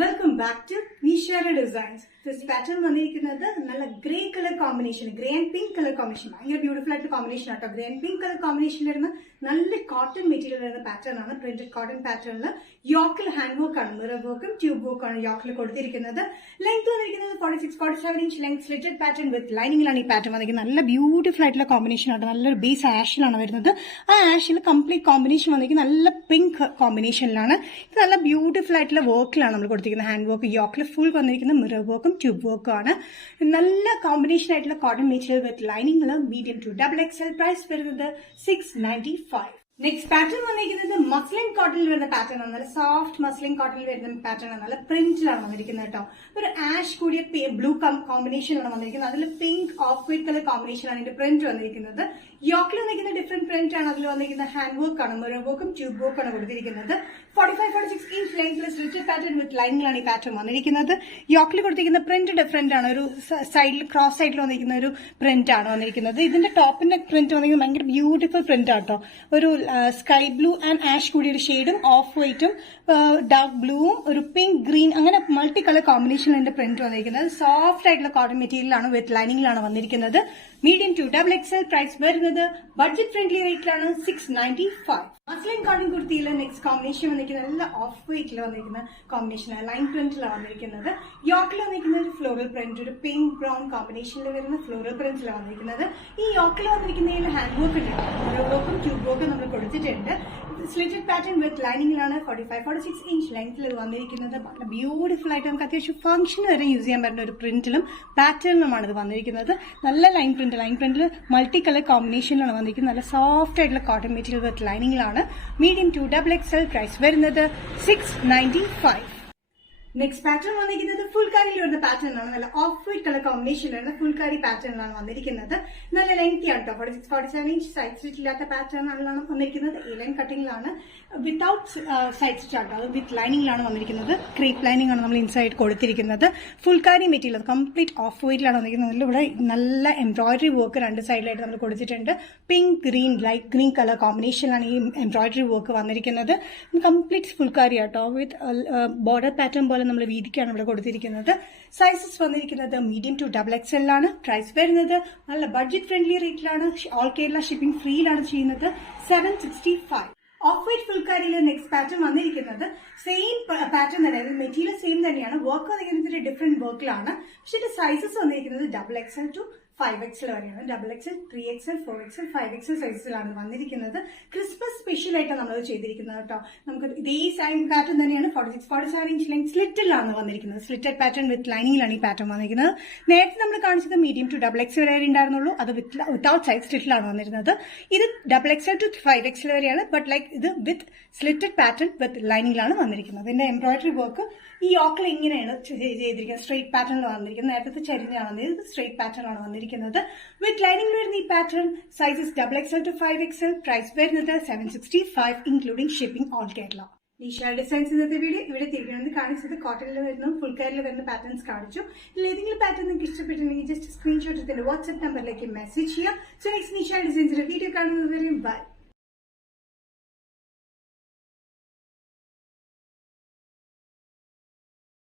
Welcome back to Nishara Designs. This pattern വന്നിരിക്കുന്നത് നല്ല grey colour combination, grey and pink colour combination, ഭയങ്കര beautiful ആയിട്ട് combination ആട്ടോ. Grey and pink colour combination വരുന്ന നല്ല cotton material വരുന്ന പാറ്റേൺ ആണ്. പ്രിന്റഡ് കോട്ടൺ പാറ്റേണിൽ യോക്കിൽ ഹാൻഡ് വർക്ക് ആണ്, മിറർ വർക്കും ട്യൂബ് വർക്കും ആണ് യോക്കിൽ കൊടുത്തിരിക്കുന്നത്. ലെങ്ത് വന്നിരിക്കുന്നത് 46-47 inch length, slitted pattern with ലൈനിങ്ങിലാണ് ഈ പാറ്റേൺ വന്നിരിക്കുന്നത്. നല്ല ബ്യൂട്ടിഫുൾ ആയിട്ടുള്ള കോമ്പിനേഷൻ ആട്ടോ. നല്ലൊരു ബേസ് ആഷിലാണ് വരുന്നത്. ആ ആഷിൽ കംപ്ലീറ്റ് കോമ്പിനേഷൻ വന്നിരിക്കുന്നത് നല്ല പിങ്ക് കോമ്പിനേഷനിലാണ്. ഇത് നല്ല ബ്യൂട്ടിഫുൾ ആയിട്ടുള്ള വർക്കിലാണ് നമ്മൾ കൊടുത്തിരിക്കുന്നത്. ഹാൻഡ് വർക്ക് യോക്കിൽ ഫുൾ വന്നിരിക്കുന്ന മിറർ വർക്കും ട്യൂബ് വർക്കും ആണ്. നല്ല കോമ്പിനേഷൻ ആയിട്ടുള്ള കോട്ടൺ മെറ്റീരിയൽ വിത്ത് ലൈനിങ്ങൾ, മീഡിയം ടു XXL. പ്രൈസ് വരുന്നത് 695. നെക്സ്റ്റ് പാറ്റേൺ വന്നിരിക്കുന്നത് മസ്ലിൻ കോട്ടണിൽ വരുന്ന പാറ്റേൺ ആണ്. നല്ല സോഫ്റ്റ് മസ്ലിൻ കോട്ടണിൽ വരുന്ന പാറ്റേൺ ആണ്. നല്ല പ്രിന്റിലാണ് വന്നിരിക്കുന്നത് കേട്ടോ. ഒരു ആഷ് കൂടിയ ബ്ലൂ കോമ്പിനേഷനാണ് വന്നിരിക്കുന്നത്. അതിൽ പിങ്ക് ഓഫ് വൈറ്റ് കളർ കോമ്പിനേഷനാണ് ഇതിന്റെ പ്രിന്റ് വന്നിരിക്കുന്നത്. യോക്കിൽ വന്നിരിക്കുന്ന ഡിഫറെന്റ് പ്രിന്റ് ആണ്. അതിൽ വന്നിരിക്കുന്ന ഹാൻഡ് വർക്ക് ആണ്, മിറർ വർക്കും ട്യൂബ് വർക്കും ആണ് കൊടുത്തിരിക്കുന്നത്. 45-46 inch length slitted pattern with ലൈനിങ്ങിലാണ് ഈ പാറ്റേൺ വന്നിരിക്കുന്നത്. യോക്കിൽ കൊടുത്തിരിക്കുന്ന പ്രിന്റ് ഡിഫറെന്റ് ആണ്. ഒരു സൈഡിൽ ക്രോസ് സൈഡിൽ വന്നിരിക്കുന്ന ഒരു പ്രിന്റ് ആണ് വന്നിരിക്കുന്നത്. ഇതിന്റെ ടോപ്പിന്റെ പ്രിന്റ് വന്നിരിക്കുന്നത് ഭയങ്കര ബ്യൂട്ടിഫുൾ പ്രിന്റ് ആട്ടോ. ഒരു സ്കൈ ബ്ലൂ ആൻഡ് ആഷ് കൂടിയ ഒരു ഷെയ്ഡും ഓഫ് വൈറ്റും ഡാർക്ക് ബ്ലൂവും ഒരു പിങ്ക് ഗ്രീൻ അങ്ങനെ മൾട്ടി കളർ കോമ്പിനേഷനിൽ ഇതിന്റെ പ്രിന്റ് വന്നിരിക്കുന്നത്. സോഫ്റ്റ് ആയിട്ടുള്ള കോട്ടൺ മെറ്റീരിയലാണ് വിത്ത് ലൈനിങ്ങിലാണ് വന്നിരിക്കുന്നത്. Medium to XXL. പ്രൈസ് വരുന്നത് ബഡ്ജറ്റ് ഫ്രണ്ട്ലി റേറ്റിലാണ് 695. മസ്ലിൻ കോട്ടൺ കുർത്തിയിൽ നെക്സ്റ്റ് കോമ്പിനേഷൻ വന്നിരിക്കുന്നത് നല്ല ഓഫ് വൈറ്റിൽ വന്നിരിക്കുന്ന കോമ്പിനേഷനാണ്. ലൈൻ പ്രിന്റിലാണ് വന്നിരിക്കുന്നത്. യോക്കിൽ വന്നിരിക്കുന്ന ഒരു ഫ്ലോറൽ പ്രിന്റ്, ഒരു പിങ്ക് ബ്രൗൺ കോമ്പിനേഷനിൽ വരുന്ന ഫ്ലോറൽ പ്രിന്റിലാണ് വന്നിരിക്കുന്നത്. ഈ യോക്കിൽ വന്നിരിക്കുന്നതിൽ ഹാൻഡ് വർക്ക് ഉണ്ട്, മിറർ വർക്കും ട്യൂബ് വർക്കും നമ്മൾ കൊടുത്തിട്ടുണ്ട്. സ്ലിറ്റഡ് പാറ്റേൺ വിത്ത് ലൈനിങ്ങിലാണ്. 45-46 ഇഞ്ച് ലെങ്ത്തിൽ വന്നിരിക്കുന്നത്. വളരെ ബ്യൂട്ടിഫുൾ ആയിട്ട് നമുക്ക് അത്യാവശ്യം ഫംഗ്ഷൻ വരെ യൂസ് ചെയ്യാൻ പറ്റുന്ന ഒരു പ്രിന്റിലും പാറ്റേണിലുമാണ് ഇത് വന്നിരിക്കുന്നത്. നല്ല ലൈൻ പ്രിന്റിൽ മൾട്ടി കളർ കോമ്പിനേഷനിലാണ് വന്നിരിക്കുന്നത്. നല്ല സോഫ്റ്റ് ആയിട്ടുള്ള കോട്ടൺ മെറ്റീരിയൽ വിത്ത് ലൈനിങ്ങിലാണ്. Medium to XXL. പ്രൈസ് വരുന്നത് 695. നെക്സ്റ്റ് പാറ്റേൺ വന്നിരിക്കുന്നത് ഫുൾക്കാരിയിൽ വരുന്ന പാറ്റേൺ ആണ്. നല്ല ഓഫ് വൈറ്റ് കളർ കോമ്പിനേഷൻ വരുന്ന ഫുൾക്കാരി പാറ്റേണിലാണ് വന്നിരിക്കുന്നത്. നല്ല ലെങ്തി ആണ് കേട്ടോ. 46-47 ഇഞ്ച് സൈഡ് സ്റ്റിച്ച് ഇല്ലാത്ത പാറ്റേൺ ആണ് വന്നിരിക്കുന്നത്. ഈ ലൈൻ കട്ടിങ്ങിലാണ്, വിത്തൌട്ട് സൈഡ് സ്റ്റിച്ച് ആട്ടോ. അത് വിത്ത് ലൈനിങ്ങിലാണ് വന്നിരിക്കുന്നത്. ക്രീപ്പ് ലൈനിങ് ആണ് നമ്മൾ ഇൻസൈഡ് കൊടുത്തിരിക്കുന്നത്. ഫുൾക്കാരി മെറ്റീരിയൽ കംപ്ലീറ്റ് ഓഫ് വൈറ്റിലാണ് വന്നിരിക്കുന്നത്. ഇവിടെ നല്ല എംബ്രോയിഡറി വർക്ക് രണ്ട് സൈഡിലായിട്ട് നമ്മൾ കൊടുത്തിട്ടുണ്ട്. Pink green light green colour കോമ്പിനേഷനിലാണ് ഈ എംബ്രോയിഡറി വർക്ക് വന്നിരിക്കുന്നത്. കംപ്ലീറ്റ് ഫുൾക്കാരി ആട്ടോ. വിത്ത് ബോർഡർ പാറ്റേൺ പോലെ നമ്മൾ വീതിക്കാണ് ഇവിടെ കൊടുത്തിരിക്കുന്നത്. സൈസസ് വന്നിരിക്കുന്നത് മീഡിയം ടു XXL ആണ്. പ്രൈസ് വരുന്നത് നല്ല ബഡ്ജറ്റ് ഫ്രണ്ട്ലി റേറ്റിലാണ്. ഓൾ കേരള ഷിപ്പിംഗ് ഫ്രീയിലാണ് ചെയ്യുന്നത്. 765. ഓഫ് വൈറ്റ് ഫുൾക്കാരിയിലെ നെക്സ്റ്റ് പാറ്റേൺ വന്നിരിക്കുന്നത് സെയിം പാറ്റേൺ തന്നെ, മെറ്റീരിയൽ സെയിം തന്നെയാണ്. വർക്ക് വന്നിരിക്കുന്നത് ഡിഫറെന്റ് വർക്കിലാണ്. പക്ഷെ ഇതിന്റെ സൈസസ് വന്നിരിക്കുന്നത് XXL to 5XL വരെയാണ്. XXL, 3XL, 4XL, 5XL സൈസിലാണ് വന്നിരിക്കുന്നത്. ക്രിസ്മസ് സ്പെഷ്യൽ ആയിട്ടാണ് നമ്മൾ ചെയ്തിരിക്കുന്നത് കേട്ടോ. നമുക്ക് ഇതേ സെയിം പാറ്റേൺ തന്നെയാണ്. 46-47 ഇഞ്ച് ലെങ്ത് സ്ലിറ്റിലാണ് വന്നിരിക്കുന്നത്. സ്ലിറ്റഡ് പാറ്റേൺ വിത്ത് ലൈനിങ്ങിലാണ് ഈ പാറ്റേൺ വന്നിരിക്കുന്നത്. നേരത്തെ നമ്മൾ കാണിച്ചത് മീഡിയം ടു XXL വരെ ഉണ്ടായിരുന്നുള്ളൂ. അത് വിത്തൌട്ട് സൈഡ് സ്ലിറ്റിലാണ് വന്നിരുന്നത്. ഇത് XXL to 5XL വരെയാണ്. ബട്ട് ലൈക്ക് ഇത് വിത്ത് സ്ലിറ്റഡ് പാറ്റേൺ വിത്ത് ലൈനിങ്ങിലാണ് വന്നിരിക്കുന്നത്. ഇതിന്റെ എംബ്രോയിഡറി വർക്ക് ഈ യോക്കിൽ ഇങ്ങനെയാണ് ചെയ്തിരിക്കുന്നത്. സ്ട്രെയിറ്റ് പാറ്റേണിൽ വന്നിരിക്കുന്നത്. നേരത്തെ ചരിഞ്ഞാണ് വന്നിരിക്കുന്നത്. സ്ട്രെയിറ്റ് പാറ്റേൺ ആണ് വന്നിരിക്കുന്നത്. വിത്ത് ലൈനിങ്ങിൽ വരുന്ന ഈ pattern sizes XXL to 5XL. Price വരുന്നത് 765 including shipping all Kerala. Nisha designs ഇന്നത്തെ വീഡിയോ ഇവിടെ തിരികെ കാണിച്ചത് കോട്ടണിൽ വരുന്ന ഫുൾക്കാരിൽ വരുന്ന പാറ്റേൺസ് കാണിച്ചു. ഇതിൽ ഏതെങ്കിലും പാറ്റേൺ നിങ്ങൾക്ക് ഇഷ്ടപ്പെട്ടിട്ടുണ്ടെങ്കിൽ ജസ്റ്റ് സ്ക്രീൻഷോട്ട് എടുത്തിട്ട് വാട്സ്ആപ്പ് നമ്പറിലേക്ക് മെസ്സേജ് ചെയ്യാം. സോ നെക്സ്റ്റ് നിഷാ ഡിസൈൻസിന്റെ വീഡിയോ കാണുന്നത് വരെ ബൈ.